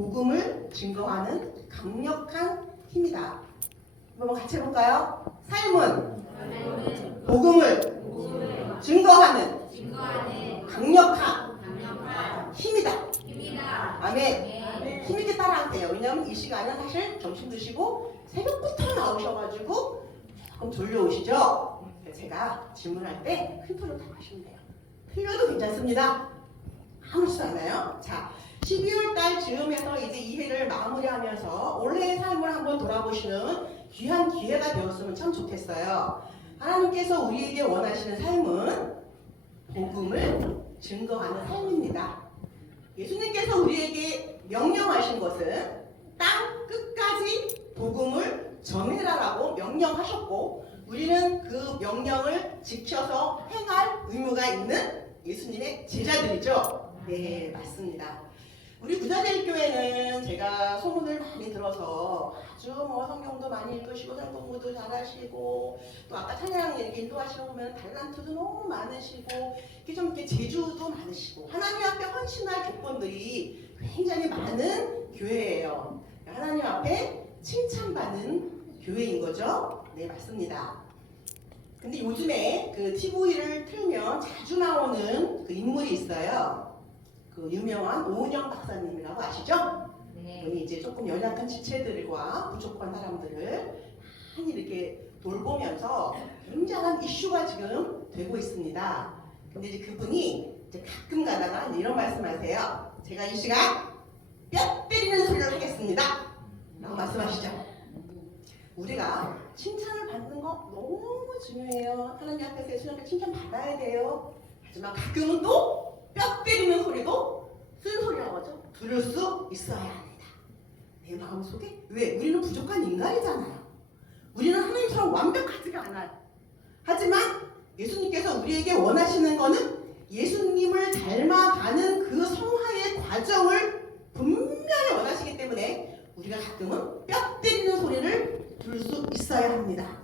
복음을 증거하는 강력한 힘이다. 한번 같이 해볼까요? 삶은 복음을 증거하는 강력한 힘이다. 아멘. 힘있게 따라하세요. 왜냐하면 이 시간은 사실 점심 드시고 새벽부터 나오셔가지고 조금 졸려오시죠? 제가 질문할 때 큰 틀로 답하시면 돼요. 틀려도 괜찮습니다. 아무렇지도 않아요. 자, 12월 달 즈음에서 이제 2회를 마무리하면서 올해의 삶을 한번 돌아보시는 귀한 기회가 되었으면 참 좋겠어요. 하나님께서 우리에게 원하시는 삶은 복음을 증거하는 삶입니다. 예수님께서 우리에게 명령하신 것은 땅 끝까지 복음을 전해라라고 명령하셨고, 우리는 그 명령을 지켜서 행할 의무가 있는 예수님의 제자들이죠. 네, 맞습니다. 우리 부자대교회는 제가 소문을 많이 들어서 아주 성경도 많이 읽으시고 성공부도 잘하시고, 또 아까 찬양 이렇게 인도하시고 보면 달란트도 너무 많으시고, 이렇게 좀 이렇게 재주도 많으시고, 하나님 앞에 헌신할 조건들이 굉장히 많은 교회예요. 하나님 앞에 칭찬받는 교회인 거죠. 네, 맞습니다. 근데 요즘에 그 TV를 틀면 자주 나오는 그 인물이 있어요. 그 유명한 오은영 박사님이라고 아시죠? 네. 이분이 이제 조금 연약한 지체들과 부족한 사람들을 많이 이렇게 돌보면서 굉장한 이슈가 지금 되고 있습니다. 근데 이제 그분이 이제 가끔 가다가 이런 말씀하세요. 제가 이 시간 뼈 때리는 소리를 하겠습니다. 라고 말씀하시죠. 우리가 칭찬을 받는 거 너무 중요해요. 하나님 앞에서 예수님께 칭찬 받아야 돼요. 하지만 가끔은 또 뼈 때리는 소리도 쓴소리라고 하죠. 들을 수 있어야 합니다. 내 마음속에, 왜? 우리는 부족한 인간이잖아요. 우리는 하나님처럼 완벽하지가 않아요. 하지만 예수님께서 우리에게 원하시는 거는 예수님을 닮아가는 그 성화의 과정을 분명히 원하시기 때문에 우리가 가끔은 뼈 때리는 소리를 들을 수 있어야 합니다.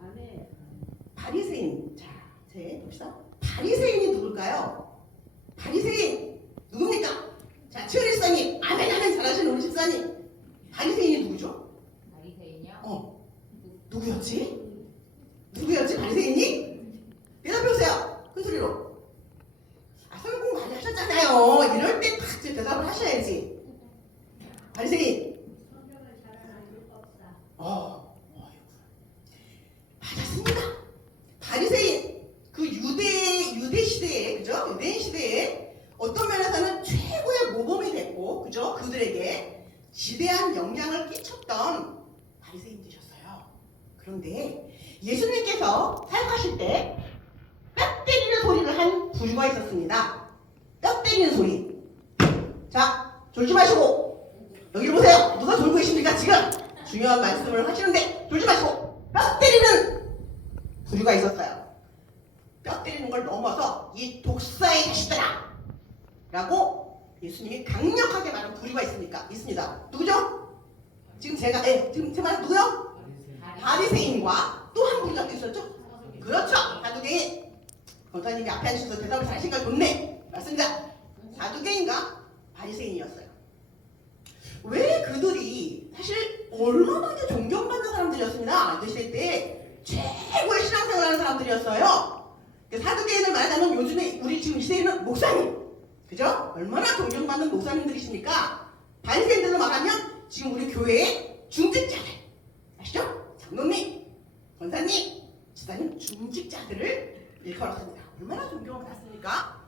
아멘. 바리새인. 자, 이제 봅시다. 바리새인이 누굴까요? 바리새인 누굽니까? 자, 최은희 집사님, 아멘 잘하시는 우리 집사님. 바리새인이 누구죠? 바리새인이요? 누구였지? 바리새인이? 대답해보세요. 큰 소리로. 성공 많이 하셨잖아요. 이럴 때 딱 대답을 하셔야지. 바리새인. 맞았습니다. 바리새인, 그 유대 시대에, 그죠? 유대인 시대에 어떤 면에서는 최고의 모범이 됐고, 그죠? 그들에게 지대한 영향을 끼쳤던 바리새인들이셨어요. 그런데 예수님께서 사역하실 때 뼈 때리는 소리를 한 부류가 있었습니다. 뼈 때리는 소리. 자, 졸지 마시고 여기를 보세요. 누가 졸고 계십니까? 지금 중요한 말씀을 하시는데 졸지 마시고 뼈 때리는 부류가 있었어요. 뼈 때리는 걸 넘어서 이 독사의 자식들아 라고 예수님이 강력하게 말한 부류가 있습니다. 누구죠? 지금 지금 제 말은 누구요? 바리새인과 또 한 부류가 있었죠? 그렇죠. 사두개인. 권사님이 앞에 앉으셔서 대답을 잘하시니까 좋네. 맞습니다. 사두개인과 바리새인이었어요. 왜 그들이 사실 얼마나 존경받는 사람들이었습니다. 그 시대 때 최고의 신앙생활하는 사람들이었어요. 사두개인을 말하자면 요즘에 우리 지금 이 시대에는 목사님, 그죠? 얼마나 존경받는 목사님들이십니까? 바리새인들로 말하면 지금 우리 교회의 중직자들, 아시죠? 장로님, 권사님, 집사님, 중직자들을 일컬었습니다. 얼마나 존경을 받았습니까?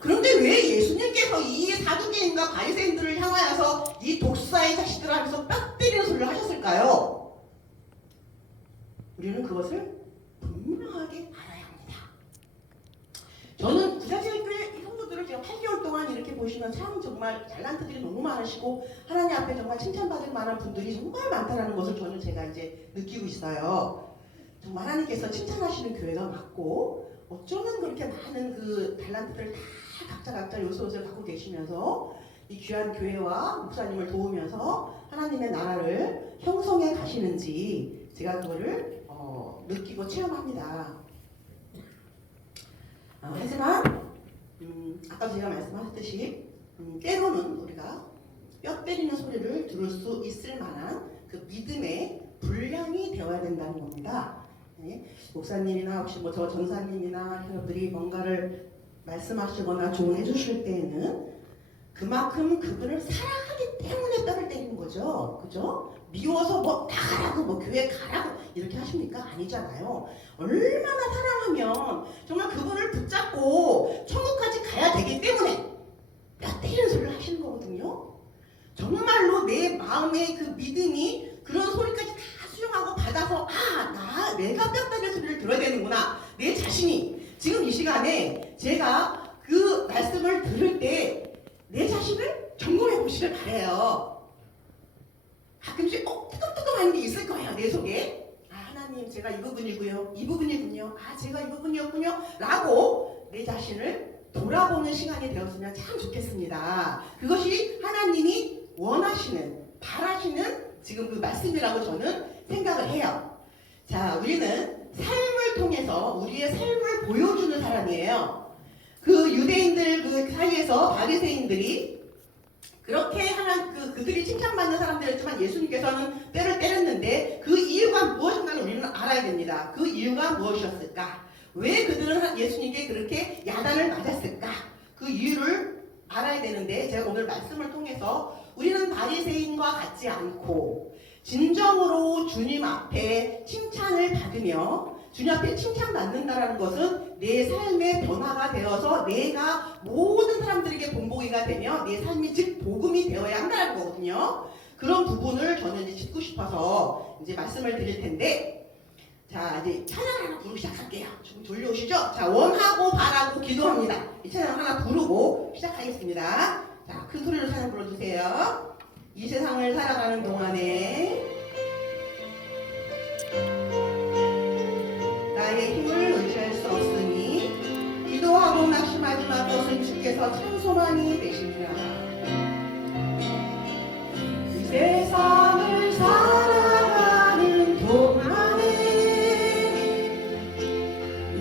그런데 왜 예수님께서 이 사두개인과 바리새인들을 향하여서 이 독사의 자식들을 하면서 뼈 때리는 소리를 하셨을까요? 우리는 그것을 분명하게 알아야 합니다. 저는 부자재교회 이 성도들을 제가 8개월 동안 이렇게 보시면 참 정말 달란트들이 너무 많으시고 하나님 앞에 정말 칭찬받을 만한 분들이 정말 많다는 것을 저는 제가 이제 느끼고 있어요. 정말 하나님께서 칭찬하시는 교회가 맞고, 어쩌면 그렇게 많은 그 달란트들을 다 각자 요소를 갖고 계시면서 이 귀한 교회와 목사님을 도우면서 하나님의 나라를 형성해 가시는지 제가 그거를 느끼고 체험합니다. 하지만 아까 제가 말씀하셨듯이 때로는 우리가 뼈 때리는 소리를 들을 수 있을 만한 그 믿음의 분량이 되어야 된다는 겁니다. 네. 목사님이나 혹시 뭐 저 전사님이나 그분들이 뭔가를 말씀하시거나 조언해 주실 때에는 그만큼 그분을 사랑하기 때문에 뼈를 때리는 거죠. 그죠? 미워서 뭐 나가라고 뭐 교회 가라고 이렇게 하십니까? 아니잖아요. 얼마나 사랑하면 정말 그분을 붙잡고 천국까지 가야 되기 때문에 뼈 때리는 소리를 하시는 거거든요. 정말로 내 마음의 그 믿음이 그런 소리까지 다 수용하고 받아서 내가 뼈 때리는 소리를 들어야 되는구나. 내 자신이 지금 이 시간에 제가 그 말씀을 들을 때 내 자신을 점검해 보시길 바래요. 가끔씩 뜨끔뜨끔한 게 있을 거예요. 내 속에. 하나님 제가 이 부분이고요. 이 부분이군요. 제가 이 부분이었군요. 라고 내 자신을 돌아보는 시간이 되었으면 참 좋겠습니다. 그것이 하나님이 원하시는, 바라시는 지금 그 말씀이라고 저는 생각을 해요. 자, 우리는 삶을 통해서 우리의 삶을 보여주는 사람이에요. 그 유대인들 그 사이에서 바리새인들이 그렇게 그들이 칭찬받는 사람들이었지만 예수님께서는 뼈를 때렸는데 그 이유가 무엇인가를 우리는 알아야 됩니다. 그 이유가 무엇이었을까? 왜 그들은 예수님께 그렇게 야단을 맞았을까? 그 이유를 알아야 되는데 제가 오늘 말씀을 통해서 우리는 바리새인과 같지 않고 진정으로 주님 앞에 칭찬을 받으며 주님 앞에 칭찬받는다는 것은 내 삶의 변화가 되어서 내가 모든 사람들에게 본보기가 되며 내 삶이 즉 복음이 되어야 한다는 거거든요. 그런 부분을 저는 이제 짚고 싶어서 이제 말씀을 드릴 텐데, 자 이제 찬양 하나 부르고 시작할게요. 좀 졸려오시죠? 자, 원하고 바라고 기도합니다. 이 찬양 하나 부르고 시작하겠습니다. 자, 큰 소리로 찬양 불러주세요. 이 세상을 살아가는 동안에 나의 힘을 의지할 수 없으니 기도하고 낙심하지 마. 그것은 주께서 참 소망이 되시니라. 이 세상을 살아가는 동안에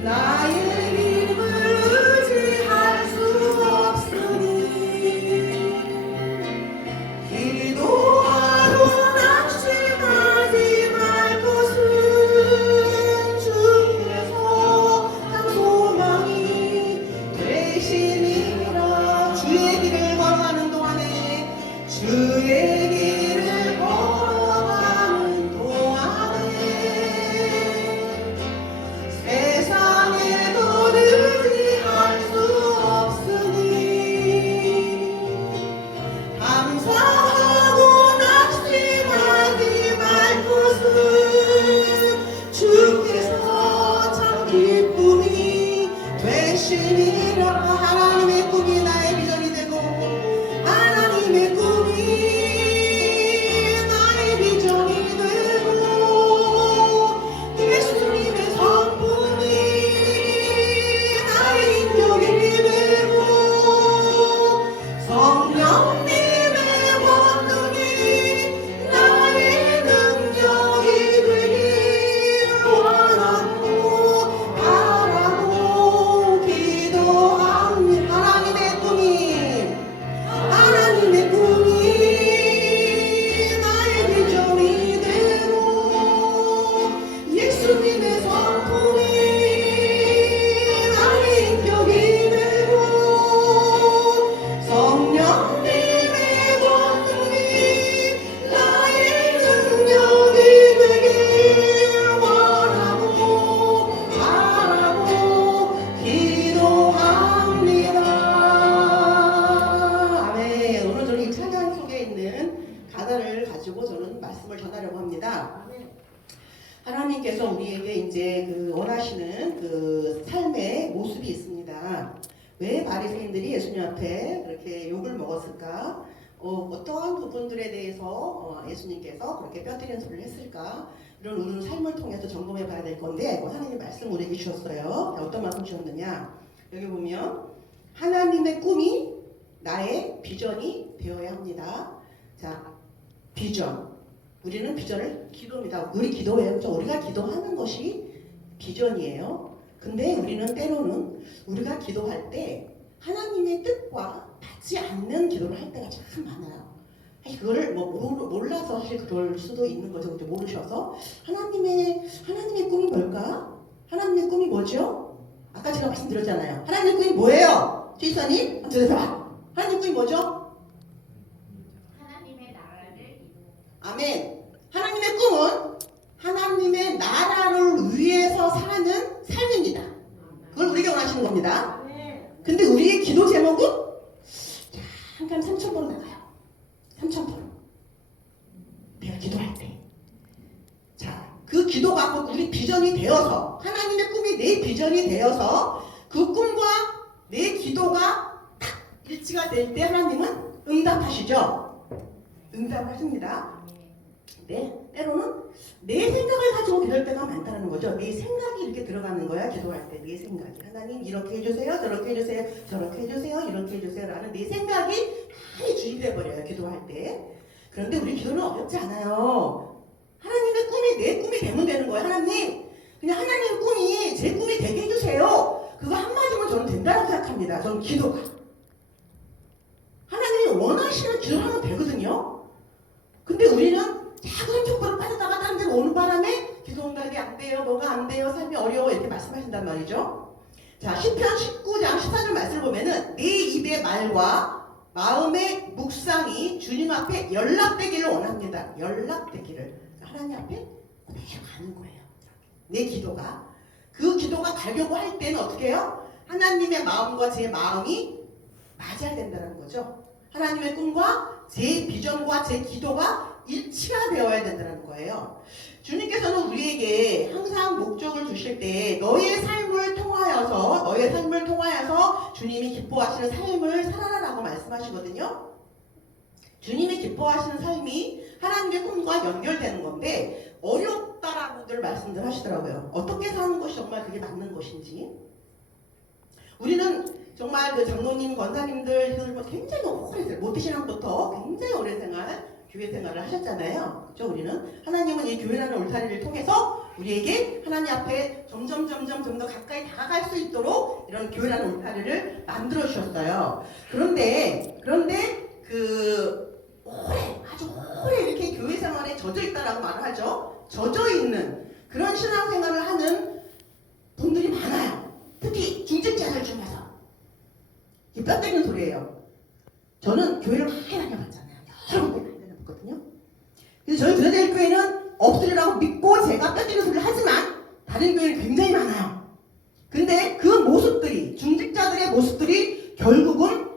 나의 힘을 의지할 수 없으니 기도하고 낙심하지 말 것은 주께서 참 소망이 되시니라. 주의 길을 걸어가는 동안에 주의 길을 걸어가는 동안에 세상에 더 의지할 수 없으니 감사하고 낙심하지 말 것은 주께서 참 기쁨이 되시니라. 하나님의 꿈이 나의 비전이 되고 하나님의 꿈이 나의 비전이 되고 예수님의 성품이 나의 인격이 되고 성령님의 권능이 나의 능력이 되길 원하고 바라고 기도합니다. 하나님의 꿈이 나의 비전이 되고 예수님의 성품이 나의 인격이 되고 성령님의 권능이 나의 능력이 되길 원하고 바라고 기도합니다. 아멘. 오늘 저는 이 찬양 속에 있는 가사를 가지고 저는 말씀을 전하려고 합니다. 하나님께서 우리에게 이제 그 원하시는 그 삶의 모습이 있습니다. 왜 바리새인들이 예수님 앞에 그렇게 욕을 먹었을까? 어떠한 부분들에 대해서 예수님께서 그렇게 뼈 때리는 소리를 했을까? 이런 우리 삶을 통해서 점검해 봐야 될 건데 하나님 말씀 우리에게 주셨어요. 어떤 말씀 주셨느냐? 여기 보면 하나님의 꿈이 나의 비전이 되어야 합니다. 자, 비전. 우리는 비전을 기도입니다. 우리 기도예요. 그렇죠? 우리가 기도하는 것이 비전이에요. 근데 우리는 때로는 우리가 기도할 때 하나님의 뜻과 맞지 않는 기도를 할 때가 참 많아요. 그거를 뭐 몰라서 사실 그럴 수도 있는 거죠. 모르셔서 하나님의 꿈이 뭘까? 하나님의 꿈이 뭐죠? 아까 제가 말씀드렸잖아요. 하나님의 꿈이 뭐예요? 최희선님, 하나님의 꿈이 뭐죠? 하나님의 나라를 이루는. 아멘. 하나님의 꿈은 하나님의 나라를 위해서 사는 삶입니다. 그걸 우리에게 원하시는 겁니다. 근데 우리의 기도 제목은 잠깐 3,000번 나가요. 3,000번. 내가 기도할 때. 자, 그 기도가 우리 비전이 되어서, 하나님의 꿈이 내 비전이 되어서 그 꿈과 내 기도가 딱 일치가 될 때 하나님은 응답하시죠. 응답하십니다. 네, 때로는 내 생각을 가지고 기도할 때가 많다는 거죠. 내 생각이 이렇게 들어가는 거야. 기도할 때 내 생각이. 하나님 이렇게 해주세요, 저렇게 해주세요, 저렇게 해주세요, 이렇게 해주세요 라는 내 생각이 많이 주입돼 버려요. 기도할 때. 그런데 우리 기도는 어렵지 않아요. 하나님의 꿈이 내 꿈이 되면 되는 거예요. 하나님, 그냥 하나님의 꿈이 제 꿈이 되게 해주세요. 그거 한마디면 저는 된다고 생각합니다. 저는 기도가. 하나님이 원하시는 기도를 하면 되거든요. 근데 우리는 작은 촉구를 빠졌다가 다른 데로 오는 바람에 기도 응답이 안 돼요. 뭐가 안 돼요. 삶이 어려워. 이렇게 말씀하신단 말이죠. 자, 시편 19장 14절 말씀을 보면은 내 입의 말과 마음의 묵상이 주님 앞에 연락되기를 원합니다. 연락되기를. 하나님 앞에 가는 거예요. 내 기도가. 그 기도가 가려고 할 때는 어떻게 해요? 하나님의 마음과 제 마음이 맞아야 된다는 거죠. 하나님의 꿈과 제 비전과 제 기도가 일치가 되어야 된다는 거예요. 주님께서는 우리에게 항상 목적을 주실 때 너의 삶을 통하여서 주님이 기뻐하시는 삶을 살아라라고 말씀하시거든요. 주님이 기뻐하시는 삶이 하나님의 꿈과 연결되는 건데 어렵다라고들 말씀들 하시더라고요. 어떻게 사는 것이 정말 그게 맞는 것인지. 우리는 정말 그 장로님, 권사님들 굉장히 오래 모태신앙부터 굉장히 오랜 교회 생활을 하셨잖아요. 그렇죠? 우리는 하나님은 이 교회라는 울타리를 통해서 우리에게 하나님 앞에 점점 좀 더 가까이 다가갈 수 있도록 이런 교회라는 울타리를 만들어 주셨어요. 그런데 아주 오래 이렇게 교회 생활에 젖어 있다라고 말을 하죠. 젖어 있는 그런 신앙생활을 하는 분들이 많아요. 특히 중직자들 중에서. 이 뼈 때리는 소리예요. 저는 교회를 많이 다녀봤잖아요. 여러 군데 많이 다녀봤거든요. 그래서 저희 교회들 교회는 없으리라고 믿고 제가 뼈 때리는 소리를 하지만 다른 교회는 굉장히 많아요. 근데 그 모습들이, 중직자들의 모습들이 결국은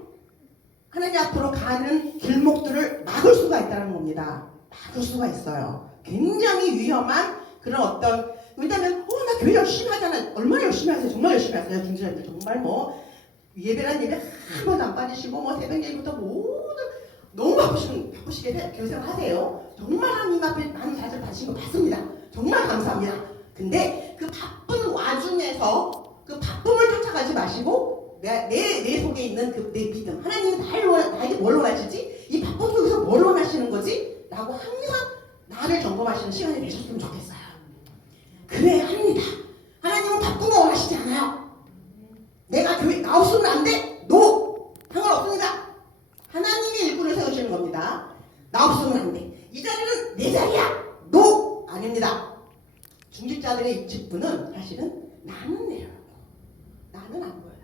하나님 앞으로 가는 길목들을 막을 수가 있다는 겁니다. 막을 수가 있어요. 굉장히 위험한 그런 어떤, 왜냐면 나 교회 열심히 하잖아. 얼마나 열심히 하세요? 정말 열심히 하세요. 중직자들 정말 예배란 예배 한 번도 안 빠지시고 새벽 예배부터 모든 너무 바쁘시게 교회생활 하세요. 정말 하나님 앞에 많은 자세를 받으신 거 맞습니다. 정말 감사합니다. 근데 그 바쁜 와중에서 그 바쁨을 쫓아가지 마시고 내 속에 있는 내 믿음, 하나님이 나에게 뭘 원하실지, 이 바쁨 속에서 뭘 원하시는 거지? 라고 항상 나를 점검하시는 시간이 되셨으면 좋겠어요. 그래야 합니다. 하나님은 바쁜 거 원하시지 않아요. 내가 교회 나왔으면 안 돼? 상관없습니다. 하나님이 일꾼을 세우시는 겁니다. 나왔으면 안 돼. 이 자리는 내 자리야. 아닙니다. 중직자들의 직분은 사실은 나는 내려놓고 나는 안 보여요.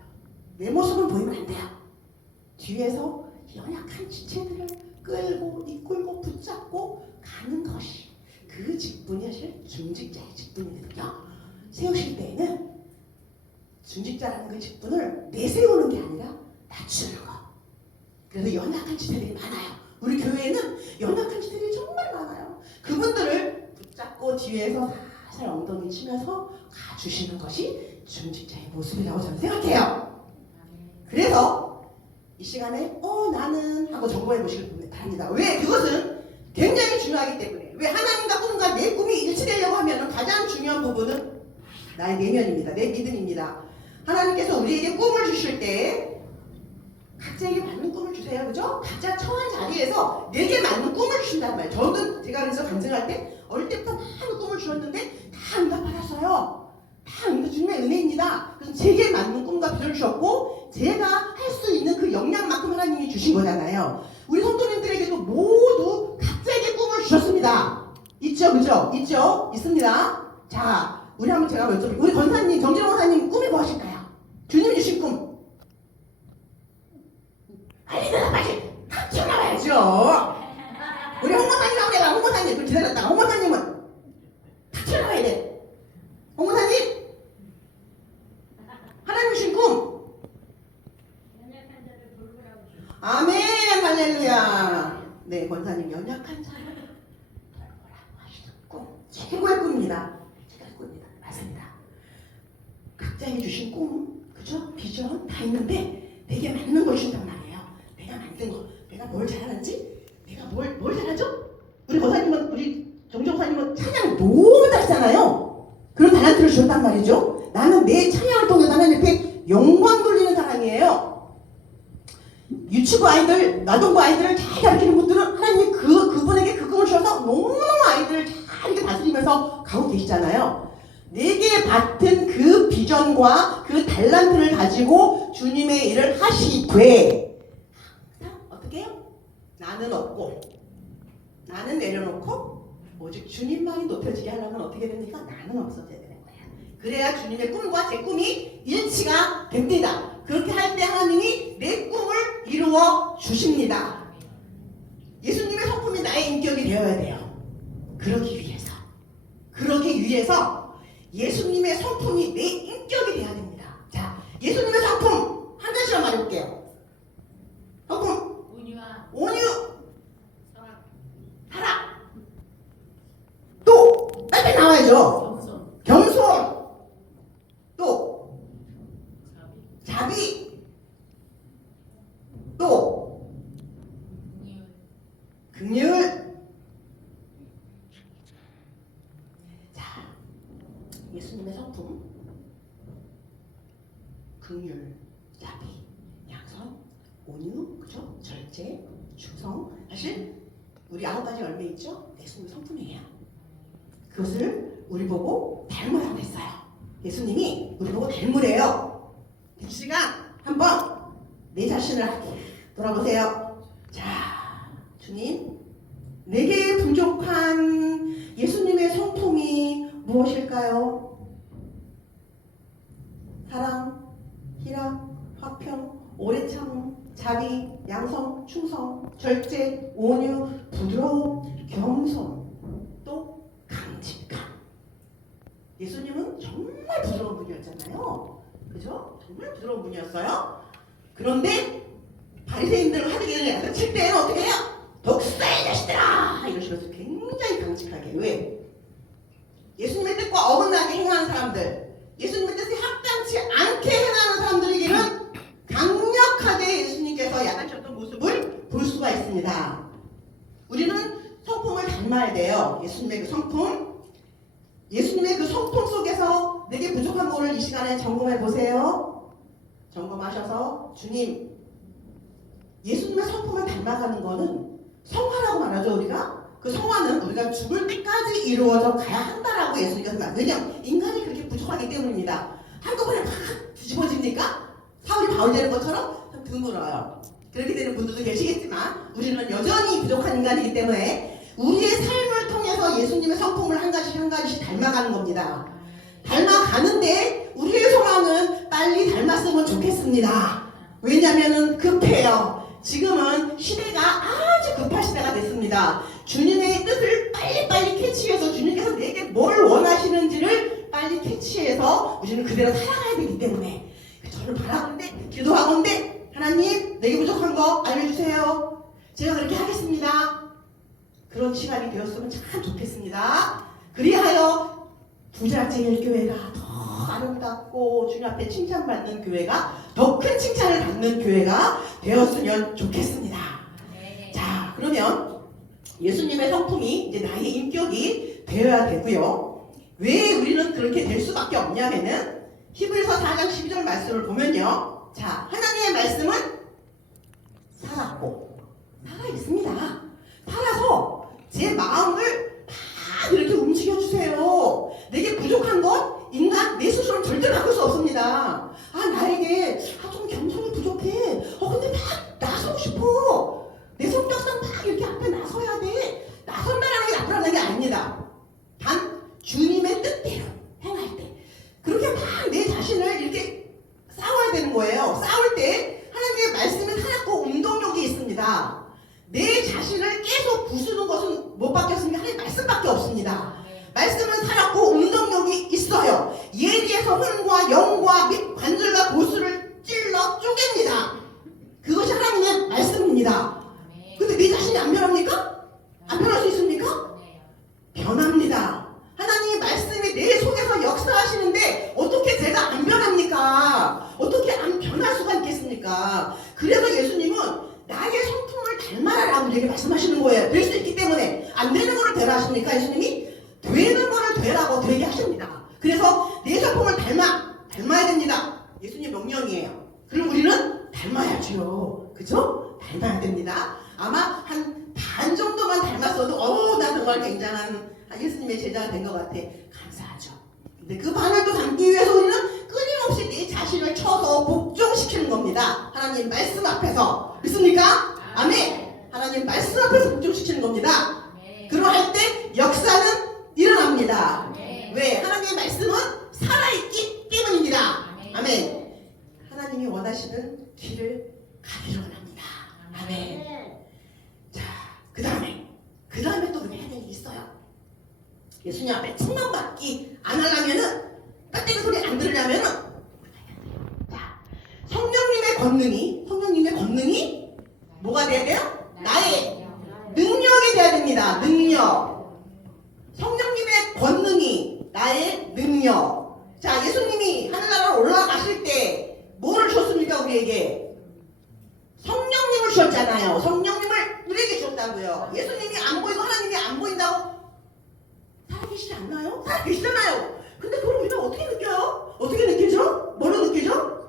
내 모습은 보이면 안 돼요. 뒤에서 연약한 지체들을 이끌고 붙잡고 가는 것이 그 직분이 사실 중직자의 직분이거든요. 세우실 때에는 중직자라는 그 직분을 내세우는 게 아니라 낮추는 거. 그래서 연약한 지체들이 많아요. 우리 교회에는 연약한 지체들이 정말 많아요. 그분들을 붙잡고 뒤에서 살살 엉덩이 치면서 가주시는 것이 중직자의 모습이라고 저는 생각해요. 그래서 이 시간에 나는 하고 점검해 보시길 바랍니다. 왜? 그것은 굉장히 중요하기 때문에. 왜? 하나님과 꿈과 내 꿈이 일치되려고 하면 가장 중요한 부분은 나의 내면입니다. 내 믿음입니다. 하나님께서 우리에게 꿈을 주실 때 각자에게 맞는 꿈을 주세요. 그죠? 각자 처한 자리에서 내게 맞는 꿈을 주신단 말이에요. 저는 제가 그래서 간증할 때 어릴 때부터 많은 꿈을 주셨는데 다 응답받았어요. 다 주님의 은혜입니다. 그래서 제게 맞는 꿈과 비전을 주셨고 제가 할 수 있는 그 역량만큼 하나님이 주신 거잖아요. 우리 성도님들에게도 모두 각자에게 꿈을 주셨습니다. 있죠, 그죠? 있죠? 있습니다. 자, 우리 한번 제가 여쭤볼게요. 우리 권사님, 정진호 권사님 꿈이 무엇일까요? 주님이 주신 꿈. 빨리 대답하시. 탁 튀어나와야죠. 우리 홍모사님 나오래요. 홍모사님. 그 기다렸다가 홍모사님은 탁 튀어나와야 돼. 홍모사님. 하나님 주신 꿈. 아멘. 할렐루야. 네, 권사님 연약한 사람 돌보라고 하시는 꿈. 최고의 꿈입니다. 최고의 꿈입니다. 맞습니다. 각자에게 주신 꿈, 그죠? 비전 다 있는데 내게 맞는 걸 준단 말이에요. 내가 만든 거, 내가 뭘 잘하는지, 내가 뭘 잘하죠? 우리 권사님은, 우리 정정사님은 찬양 너무 잘하잖아요. 그런 달란트를 주셨단 말이죠. 나는 내 찬양을 통해서 하나님 앞에 영광 돌리는 사람이에요. 유치부 아이들, 아동부 아이들을 잘 가르치는 분들은 하나님이 그분에게 그 꿈을 주셔서 너무너무 아이들을 잘 이렇게 다스리면서 가고 계시잖아요. 내게 맡은 그 비전과 그 달란트를 가지고 주님의 일을 하시되 어떻게 해요? 나는 없고 나는 내려놓고 오직 주님만이 높여지게 하려면 어떻게 됩니까? 나는 없어져야 되는 거야. 그래야 주님의 꿈과 제 꿈이 일치가 됩니다. 그렇게 할 때 하나님이 내 꿈을 이루어 주십니다. 예수님의 성품이 나의 인격이 되어야 돼요. 그러기 위해서 예수님의 성품이 내 인격이 되어야 됩니다. 자, 예수님의 성품 한 가지로 말해볼게요. 성품 온유, 사랑, 또 앞에 나와야죠. 겸손, 또 자비, 또 긍휼. 자, 예수님의 성품 긍휼, 자비, 양선, 온유, 그죠? 절제, 충성. 사실 우리 9가지 열매 있죠? 예수님의 성품이에요. 그것을 우리 보고 닮으라고 했어요. 예수님이 우리 보고 닮으래요. 이 시간 한번 내 자신을 돌아보세요. 자, 주님, 내게 부족한 예수님의 성품이 무엇일까요? 사랑, 희락, 화평, 오래 참음, 자비, 양성, 충성, 절제, 온유, 부드러움, 겸손, 또 강직함. 예수님은 정말 부드러운 분이었잖아요. 그죠? 정말 부드러운 분이었어요. 그런데 바리새인들을 하늘에 야단칠 때는 어떻게 해요? 독사의 자식들아! 이러시면서 굉장히 강직하게. 왜? 예수님의 뜻과 어긋나게 행하는 사람들, 예수님의 뜻에 합당치 않게 행하는 사람들에게는 강력하게 예수님께서 야단쳤던 모습을 볼 수가 있습니다. 우리는 성품을 닮아야 돼요. 예수님의 그 성품. 예수님의 그 성품 속에서 내게 부족한 거를 이 시간에 점검해 보세요. 점검하셔서 주님, 예수님의 성품을 닮아가는 거는 성화라고 말하죠. 우리가 그 성화는 우리가 죽을 때까지 이루어져 가야 한다라고 예수님께서 말해요. 왜냐하면 인간이 그렇게 부족하기 때문입니다. 한꺼번에 막 뒤집어집니까? 사울이 바울 되는 것처럼 좀 드물어요. 그렇게 되는 분들도 계시겠지만 우리는 여전히 부족한 인간이기 때문에 우리의 삶을 통해서 예수님의 성품을 한 가지씩 닮아가는 겁니다. 닮아가는데 우리의 소망은 빨리 닮았으면 좋겠습니다. 왜냐하면 급해요. 지금은 시대가 아주 급한 시대가 됐습니다. 주님의 뜻을 빨리빨리 캐치해서 주님께서 내게 뭘 원하시는지를 빨리 캐치해서 우리는 그대로 살아가야 되기 때문에 저를 바라건대 기도하건대 하나님 내게 부족한 거 알려주세요. 제가 그렇게 하겠습니다. 그런 시간이 되었으면 참 좋겠습니다. 그리하여 부자쟁일 교회가 더 아름답고 주님 앞에 칭찬받는 교회가 더 큰 칭찬을 받는 교회가 되었으면 좋겠습니다. 네. 자, 그러면 예수님의 성품이 이제 나의 인격이 되어야 되고요. 왜 우리는 그렇게 될 수밖에 없냐면은 히브리서 4장 12절 말씀을 보면요. 자, 하나님의 말씀은 살았고 살아있습니다. 살아서 제 마음을 다 이렇게 움직여주세요. 내게 부족한 것 인간 내 스스로는 절대로 바꿀 수 없습니다. 아, 나에게 좀 겸손이 부족해. 근데 막 나서고 싶어. 내 성품 말씀은 살았고 운동력이 있어요. 예리해서 혼과 영과 및 관절과 골수를 찔러 쪼갭니다. 그것이 하나님의 말씀입니다. 근데 내 자신이 안 변합니까? 안 변할 수 있습니까? 변합니다. 하나님의 말씀이 내 속에서 역사하시는데 어떻게 제가 안 변합니까? 어떻게 안 변할 수가 있겠습니까? 그래서 예수님은 나의 성품을 닮아라라고 우리에게 말씀하시는 거예요. 될 수 있기 때문에. 안 되는 거를 되라 하십니까? 예수님이 되는 거를 되라고 되게 하십니다. 그래서 내 성품을 닮아야 됩니다. 예수님 명령이에요. 그럼 우리는 닮아야죠. 그죠? 닮아야 됩니다. 아마 한 반 정도만 닮았어도 나 정말 굉장한 예수님의 제자가 된 것 같아. 감사하죠. 근데 그 반을 또 닮기 위해서 우리는 끊임없이 내 자신을 쳐서 복종시키는 겁니다. 하나님 말씀 앞에서. 믿습니까? 아멘. 하나님 말씀 앞에서 복종시키는 겁니다. 그러할 때 역사는 일어납니다. 왜? 하나님의 말씀은 살아있기 때문입니다. 아멘. 하나님이 원하시는 길을 가기로 합니다. 아멘. 자, 그 다음에 또 해야 될 일이 있어요. 예수님 앞에 책망받기 안 하려면은, 깍대기 소리 안 들으려면은, 자, 성령님의 권능이 뭐가 돼야 돼요? 나의 능력이 돼야 됩니다. 능력. 성령님의 권능이 나의 능력. 자, 예수님이 하늘나라로 올라가실 때 뭐를 주셨습니까? 우리에게 성령님을 주셨잖아요. 성령님을 우리에게 주셨다고요. 예수님이 안 보이고 하나님이 안 보인다고 살아계시지 않나요? 살아계시잖아요. 근데 그걸 우리가 어떻게 느껴요? 어떻게 느끼죠? 뭐로 느끼죠?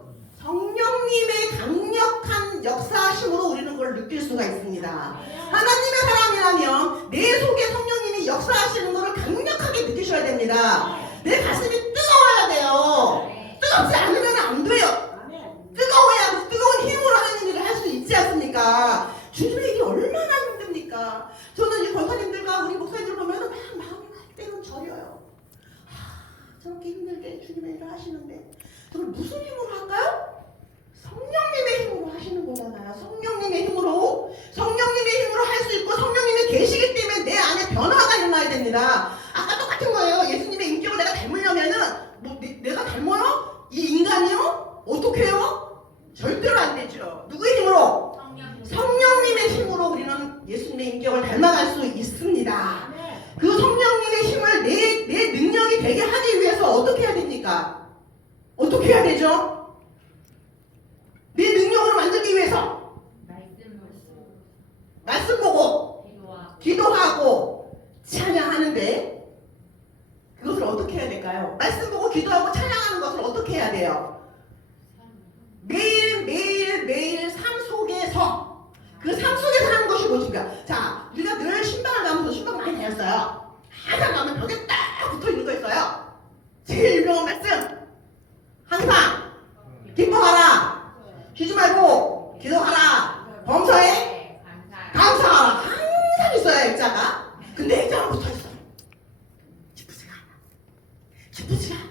성령님의 강력한 역사심으로 우리는 그걸 느낄 수가 있습니다. 하나님의 사람이라면 내 속에 성령님이 역사하시는 것을 강력하게 느끼셔야 됩니다. 내 가슴이 뜨거워야 돼요. 뜨겁지 않으면 안 돼요. 뜨거워야 그 뜨거운 힘으로 하나님 일을 할 수 있지 않습니까? 주님의 일이 얼마나 힘듭니까? 저는 이 권사님들과 우리 목사님들 보면 막 마음이 때론 저려요. 저렇게 힘들게 주님의 일을 하시는데 저걸 무슨 힘으로 할까요? 성령님의 힘으로 하시는 거잖아요. 성령님의 힘으로 할 수 있고 성령님이 계시기 때문에 내 안에 변화가 일어나야 됩니다. 아까 똑같은 거예요. 예수님의 인격을 내가 닮으려면은 내가 닮아요? 이 인간이요? 어떻게 해요? 절대로 안 되죠. 누구의 힘으로? 성령님의 힘으로 우리는 예수님의 인격을 닮아갈 수 있습니다. 그 성령님의 힘을 내 능력이 되게 하기 위해서 어떻게 해야 됩니까? 어떻게 해야 되죠? 내 능력으로 만들기 위해서 말씀 보고 기도하고 찬양하는데 그것을 어떻게 해야 될까요? 말씀 보고 기도하고 찬양하는 것을 어떻게 해야 돼요? 매일 삶 속에서 그 삶 속에서 하는 것이 무엇인가? 자, 우리가 늘 신방을 가면서 신방 많이 다녔어요. 항상 가면 벽에 딱 붙어 있는 거 있어요. 제일 유명한 말씀. 항상 기뻐하라. 쉬지 말고 기도하라. 범사에 감사하라. 항상 있어요, 액자가. 근데 액자가 붙어 있어요. 기쁘지가 않아.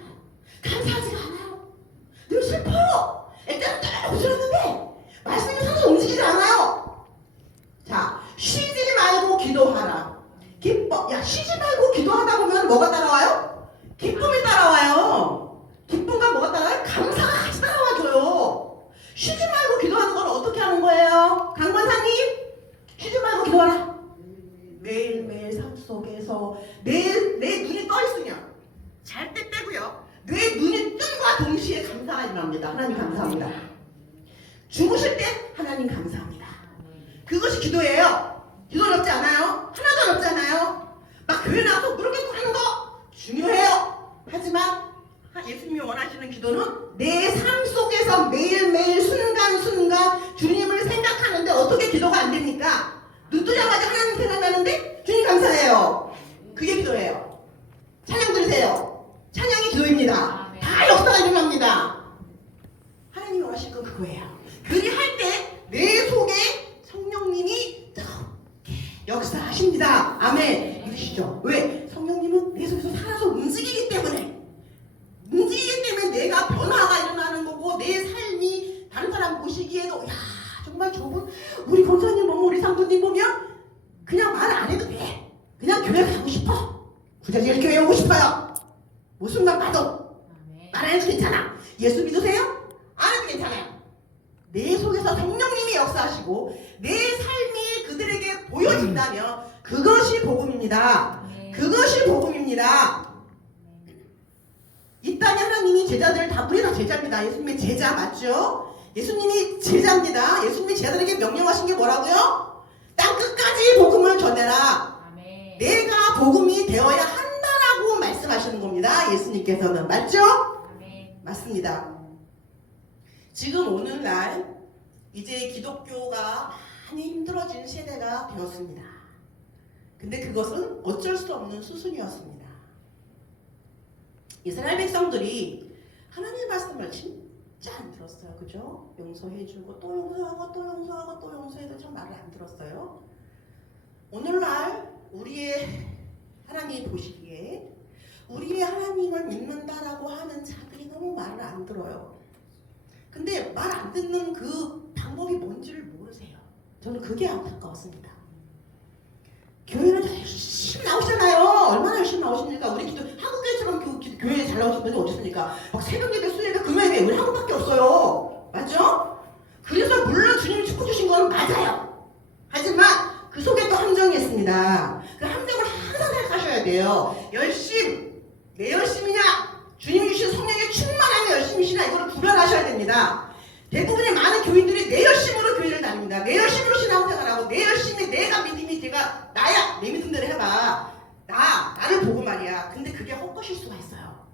감사하지가 않아요. 늘 슬퍼요. 액자는 딱 붙여놨는데 말씀이 살아서 움직이지 않아요. 자, 쉬지 말고 기도하라. 쉬지 말고 기도하다 보면 뭐가 따라와요? 기쁨이 따라와요. 기쁨과 뭐가 따라와요? 감사가 같이 따라와줘요. 쉬지 말고 기도하는 건 어떻게 하는 거예요? 강권사님, 쉬지 말고 기도하라. 매일매일 삶 속에서 내 눈이 떠 있으면 잘 때 빼고요. 내 눈이 뜸과 동시에 감사가 일어납니다. 하나님 감사합니다. 죽으실 때 하나님 감사합니다. 그것이 기도예요. 기도 어렵지 않아요? 하나도 어렵지 않아요? 막 교회 나와서 그렇게 하는 거 중요해요. 하지만 예수님이 원하시는 기도는 내 삶 속에서 매일매일 순간순간 주님을 생각하는데 어떻게 기도가 안 됩니까? 눈 뜨자마자 하나님 생각나는데 주님 감사해요. 그게 기도예요. 찬양 들으세요. 찬양이 기도입니다. 다 역사가 일어납니다. 하나님이 원하실 건 그거예요. 그리할 때 내 속에 성령님이 역사하십니다. 아멘. 믿으시죠? 왜? 성령님은 내 속에서 살아서 움직이기 때문에 내가 변화가 일어나는 거고 내 삶이 다른 사람 보시기에도 야 정말 저분 우리 권사님 보면 우리 상도님 보면 그냥 말 안 해도 돼. 그냥 교회 가고 싶어. 부자지를 교회 오고 싶어요. 무슨 말 봐도 말 안 해도 괜찮아. 예수 믿으세요? 안 해도 괜찮아요. 내 속에서 성령님이 역사하시고 내 삶이 그들에게 보여진다면 그것이 복음입니다. 그것이 복음입니다. 이 땅에 하나님이 제자들 다 우리 다 제자입니다. 예수님의 제자 맞죠? 예수님이 제자입니다. 예수님이 제자들에게 명령하신 게 뭐라고요? 땅 끝까지 복음을 전해라. 아멘. 내가 복음이 되어야 한다라고 말씀하시는 겁니다. 예수님께서는 맞죠? 아멘. 맞습니다. 지금 오늘날 이제 기독교가 많이 힘들어진 세대가 되었습니다. 근데 그것은 어쩔 수 없는 수순이었습니다. 이스라엘 백성들이 하나님의 말씀을 진짜 안 들었어요. 그죠? 용서해주고 또 용서하고 또 용서하고 또 용서해도 참 말을 안 들었어요. 오늘날 우리의 하나님 보시기에 우리의 하나님을 믿는다라고 하는 자들이 너무 말을 안 들어요. 근데 말 안 듣는 그 방법이 뭔지를 모르세요. 저는 그게 안타까웠습니다. 교회는 열심히 나오시잖아요. 얼마나 열심히 나오십니까? 우리 기도 한국교회처럼 교회에 잘 나오신 분이 어디 있습니까? 막 새벽 예배, 수요예배, 금요예배 우리 한국밖에 없어요. 맞죠? 그래서 물론 주님이 축복 주신 건 맞아요. 하지만 그 속에 또 함정이 있습니다. 그 함정을 항상 생각하셔야 돼요. 열심, 내 열심이냐? 주님이 주신 성령의 충만함의 열심이시나? 이걸 구별하셔야 됩니다. 대부분의 많은 교인들이 내 열심으로 교회를 다닙니다. 내 열심으로 신앙생활하고 내 열심히 내가 믿음이 내가 나야 내 믿음대로 해봐. 나를 보고 말이야. 근데 그게 헛것일 수가 있어요.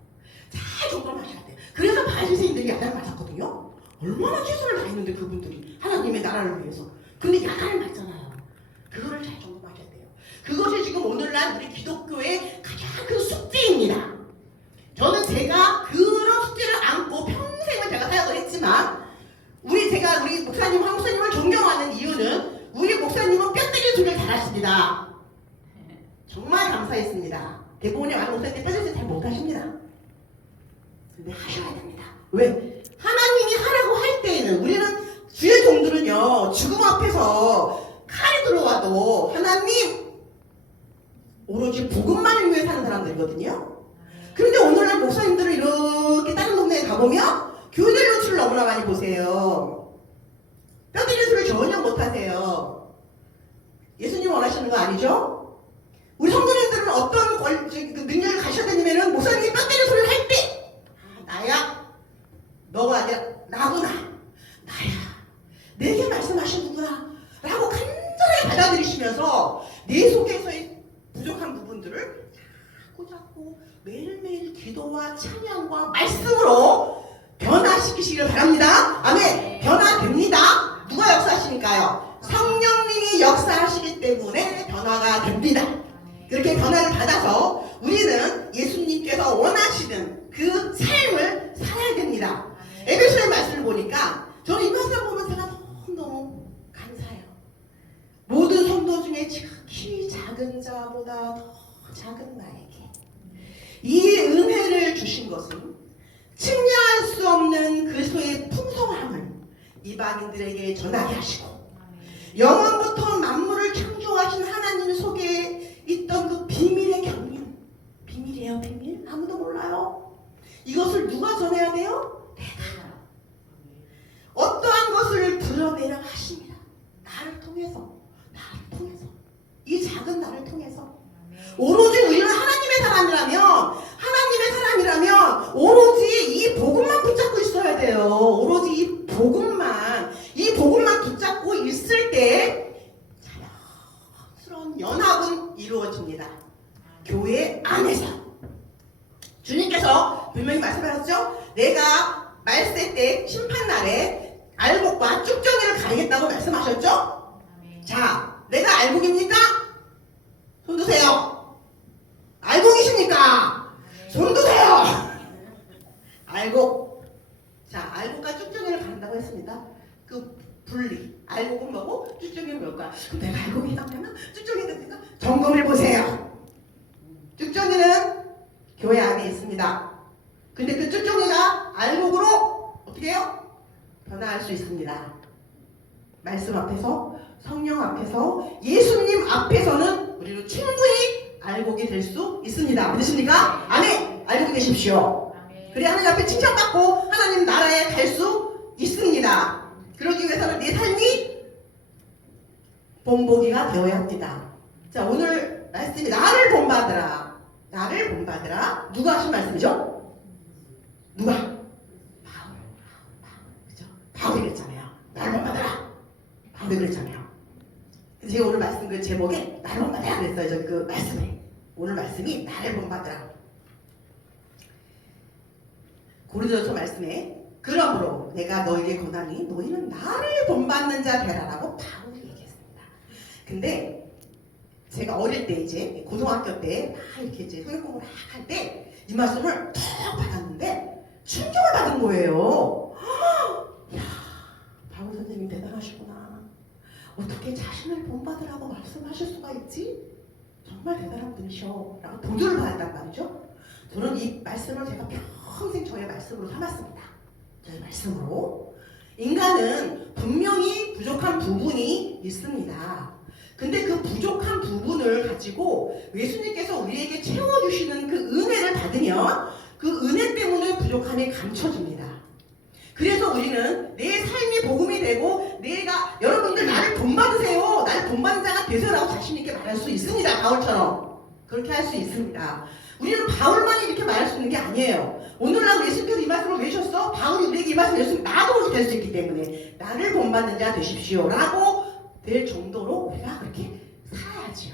잘 점검하셔야 돼요. 그래서 바리새인들이 야단을 맞았거든요. 얼마나 최선을 다했는데 그분들이 하나님의 나라를 위해서. 근데 야단을 맞잖아요. 그거를 잘 점검하셔야 돼요. 그것이 지금 오늘날 우리 기독교의 가장 큰 숙제입니다. 저는 제가 그런 숙제를 안고 평생을 제가 사역을 했지만 우리 목사님, 한국 목사님을 존경하는 이유는 우리 목사님은 뼈 때리는 소리를 잘하십니다. 정말 감사했습니다. 대부분의 많은 목사님들이 뼈 때리는 소리 잘 못하십니다. 근데 하셔야 됩니다. 왜? 하나님이 하라고 할 때에는 우리는 주의 종들은요 죽음 앞에서 칼이 들어와도 하나님 오로지 복음만을 위해 사는 사람들이거든요. 그런데 오늘날 목사님들은 이렇게 다른 동네에 가보면 교회들 노출을 너무나 많이 보세요. 뼈 때리는 소리를 전혀 못하세요. 예수님 원하시는 거 아니죠? 우리 성도님들은 어떤 능력을 가셔야 되냐면 목사님이 뼈 때리는 소리를 할 때 나야 너가 아니라 나구나 나야 내게 말씀하시는구나 라고 간절하게 받아들이시면서 내 속에서의 부족한 부분들을 자꾸 매일매일 기도와 찬양과 말씀으로 변화시키시기를 바랍니다. 아멘. 변화됩니다. 누가 역사하시니까요? 성령님이 역사하시기 때문에 변화가 됩니다. 그렇게 변화를 받아서 우리는 예수님께서 원하시는 그 삶을 살아야 됩니다. 에베소의 말씀을 보니까 저는 이 말씀 보면 제가 너무너무 감사해요. 모든 성도 중에 지극히 작은 자보다 더 작은 나에게 이 은혜를 주신 것은 측량할 수 없는 그리스도의 풍성함을 이방인들에게 전하게 하시고 영원부터 만물을 창조하신 하나님 속에 있던 그 비밀의 경륜, 비밀이에요. 비밀? 아무도 몰라요. 이것을 누가 전해야 돼요? 내가. 어떠한 것을 드러내려 하십니다. 나를 통해서 이 작은 나를 통해서 오로지 우리는 하나님의 사람이라면 오로지 이 복음만 붙잡고 있어야 돼요. 오로지 이 복음만 붙잡고 있을 때 자연스러운 연합은 이루어집니다. 교회 안에서 주님께서 분명히 말씀하셨죠? 내가 말세 때 심판날에 알곡과 쭉정이를 가리겠다고 말씀하셨죠? 자, 내가 알곡입니까? 손 드세요. 알곡이십니까? 손 드세요. 알곡. 자, 알곡과 쭉정이를 가린다고 했습니다. 그 분리. 알곡은 뭐고 쭉정이는 뭘까? 그럼 내가 알곡이 되나? 쭉정이 됩니까? 점검해 보세요. 쭉정이는 교회 안에 있습니다. 근데 그 쭉정이가 알곡으로 어떻게 해요? 변화할 수 있습니다. 말씀 앞에서, 성령 앞에서, 예수님 앞에서는 우리는 충분히 알곡이 될 될 수 있습니다. 믿으십니까? 아멘. 알고 계십시오. 아멘. 그래 하나님 앞에 칭찬받고 하나님 나라에 갈 수 있습니다. 그러기 위해서는 내 삶이 본보기가 되어야 합니다. 자, 오늘 말씀이 나를 본받으라. 나를 본받으라. 누가 하신 말씀이죠? 누가? 바울. 그죠? 바울이 그랬잖아요. 나를 본받으라. 바울이 그랬잖아요. 그래서 제가 오늘 말씀 그 제목에 나를 본받으라 그랬어요. 저 그 말씀에. 오늘 말씀이 나를 본받으라. 고린도서 말씀에 그러므로 내가 너에게 권하니 너희는 나를 본받는 자 되라라고 바울이 얘기했습니다. 근데 제가 어릴 때 이제 고등학교 때 막 이렇게 이제 성경 공부를 막 할 때 이 말씀을 턱 받았는데 충격을 받은 거예요. 이야, 바울 선생님 대단하시구나. 어떻게 자신을 본받으라고 말씀하실 수가 있지? 정말 대단한 분이셔. 라고 도전을 받았단 말이죠. 저는 이 말씀을 제가 평생 저의 말씀으로 삼았습니다. 저의 말씀으로. 인간은 분명히 부족한 부분이 있습니다. 근데 그 부족한 부분을 가지고 예수님께서 우리에게 채워주시는 그 은혜를 받으면 그 은혜 때문에 부족함이 감춰집니다. 그래서 우리는 내 삶이 복음이 되고 내가 여러분들 나를 본받으세요. 나를 본받는 자가 되세요라고 자신있게 말할 수 있습니다. 바울처럼. 그렇게 할 수 있습니다. 우리는 바울만이 이렇게 말할 수 있는 게 아니에요. 오늘날 예수님께서 이 말씀을 왜 주셨어? 바울이 우리에게 이 말씀을 해줬으면 나도 그렇게 될 수 있기 때문에 나를 본받는 자 되십시오 라고 될 정도로 우리가 그렇게 살아야지요.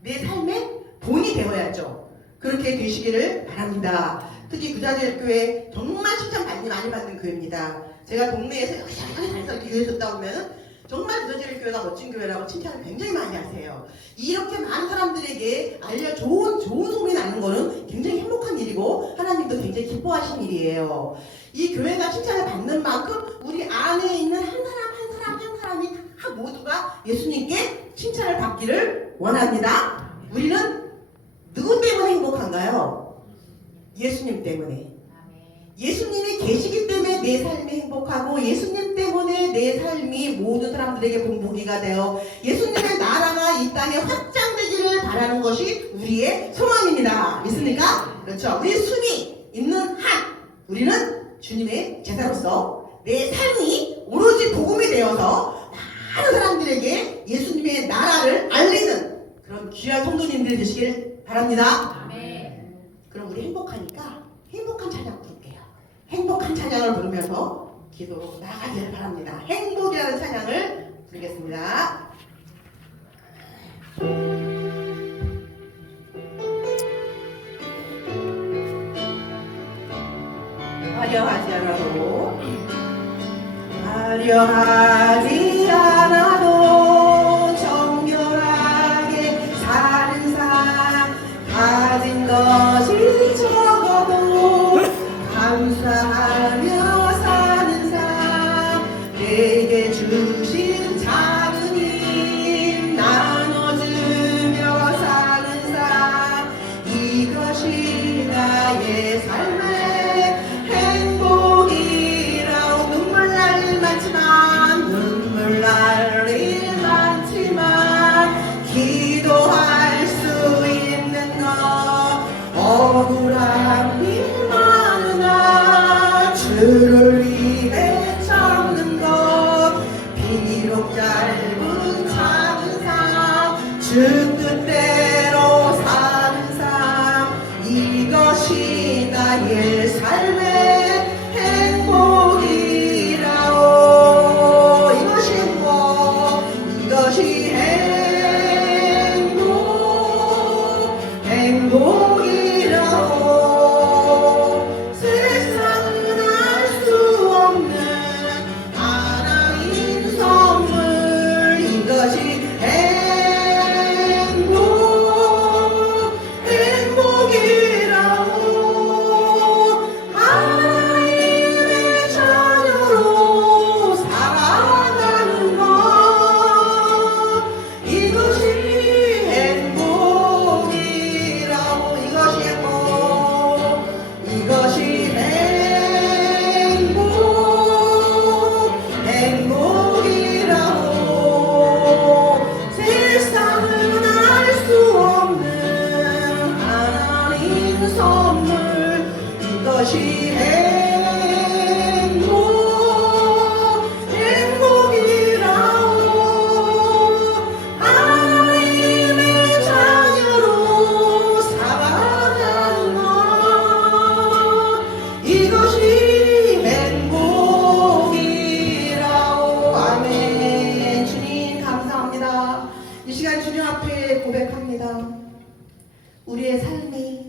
내 삶의 본이 되어야죠. 그렇게 되시기를 바랍니다. 특히 구자재교회 정말 칭찬 많이 받는 교회입니다. 제가 동네에서 여기저기 이렇게 교회 줬다 오면 정말 구자재교회가 멋진 교회라고 칭찬을 굉장히 많이 하세요. 이렇게 많은 사람들에게 알려 좋은 소문이 나는 거는 굉장히 행복한 일이고 하나님도 굉장히 기뻐하신 일이에요. 이 교회가 칭찬을 받는 만큼 우리 안에 있는 한 사람이 다 모두가 예수님께 칭찬을 받기를 원합니다. 우리는 누구 때문에 행복한가요? 예수님 때문에. 예수님이 계시기 때문에 내 삶이 행복하고 예수님 때문에 내 삶이 모든 사람들에게 본보기가 되어 예수님의 나라가 이 땅에 확장되기를 바라는 것이 우리의 소망입니다. 믿습니까? 그렇죠. 우리 숨이 있는 한 우리는 주님의 제자로서 내 삶이 오로지 복음이 되어서 많은 사람들에게 예수님의 나라를 알리는 그런 귀한 성도님들이 되시길 바랍니다. 아멘. 그럼 우리 행복하니까 행복한 찬양 부를게요. 행복한 찬양을 부르면서 기도로 나가기를 바랍니다. 행복이라는 찬양을 부르겠습니다. 화려하지 않아도 정결하게 사는 삶 가진 것이 적어도 감사하며 사는 삶 내게 주신 작은 힘 나눠주며 사는 삶 이것이 나의 삶의 행복이라고 눈물 날 일 많지만 기도할 수 있는 것 억울한 일 많으나 주를 위해 참는 것 비록 짧은 작은 삶 주 뜻대로 사는 삶 이것이 나의 삶의 행복이라오 이것이 행복이라고 세상은 알 수 없는 하나님 선물 이것이 행복 우리의 삶이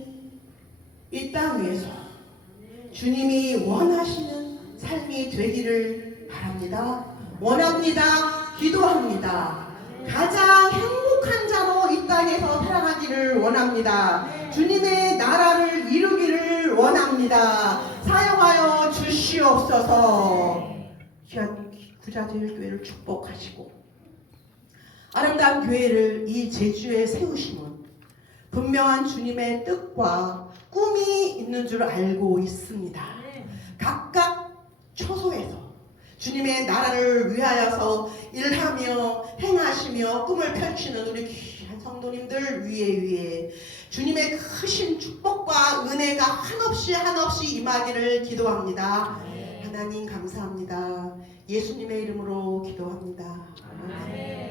이 땅 위에서 주님이 원하시는 삶이 되기를 바랍니다. 원합니다. 기도합니다. 가장 행복한 자로 이 땅에서 살아가기를 원합니다. 주님의 나라를 이루기를 원합니다. 사용하여 주시옵소서. 귀한 구자들 교회를 축복하시고 아름다운 교회를 이 제주에 세우심은 분명한 주님의 뜻과 꿈이 있는 줄 알고 있습니다. 각각 처소에서 주님의 나라를 위하여서 일하며 행하시며 꿈을 펼치는 우리 귀한 성도님들 위에 주님의 크신 축복과 은혜가 한없이 임하기를 기도합니다. 하나님 감사합니다. 예수님의 이름으로 기도합니다. 아멘.